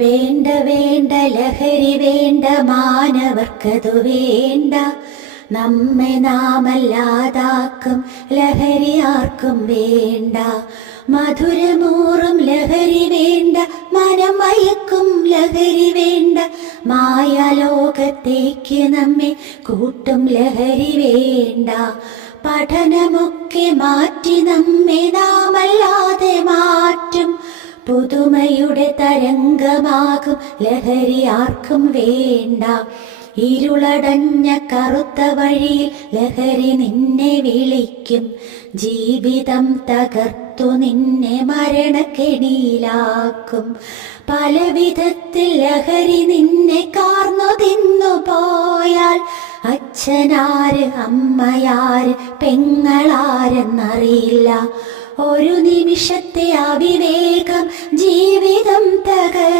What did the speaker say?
വേണ്ട വേണ്ട ലഹരി വേണ്ട, മാനവർക്കതു വേണ്ട. നമ്മെ നാമല്ലാതാക്കും ലഹരി ആർക്കും വേണ്ട. മധുരമൂറും ലഹരി വേണ്ട, മനം മയക്കും ലഹരി വേണ്ട. മായാലോകത്തേക്ക് നമ്മെ കൂട്ടും ലഹരി വേണ്ട. പഠനമൊക്കെ മാറ്റി നമ്മെ നാമല്ലാതെ മാറ്റും പുതുമയുടെ തരംഗമാകും ലഹരി ആർക്കും വേണ്ട. ഇരുളടഞ്ഞ കറുത്ത വഴിയിൽ ലഹരി നിന്നെ വിളിക്കും. ജീവിതം തകർത്തു നിന്നെ മരണക്കെണിയിലാക്കും. പല വിധത്തിൽ ലഹരി നിന്നെ കാർന്നു തിന്നു പോയാൽ അച്ഛനാര് അമ്മയാര് പെങ്ങളാരെന്നറിയില്ല. ഒരു നിമിഷത്തെ അവിവേകം ജീവിതം തകർ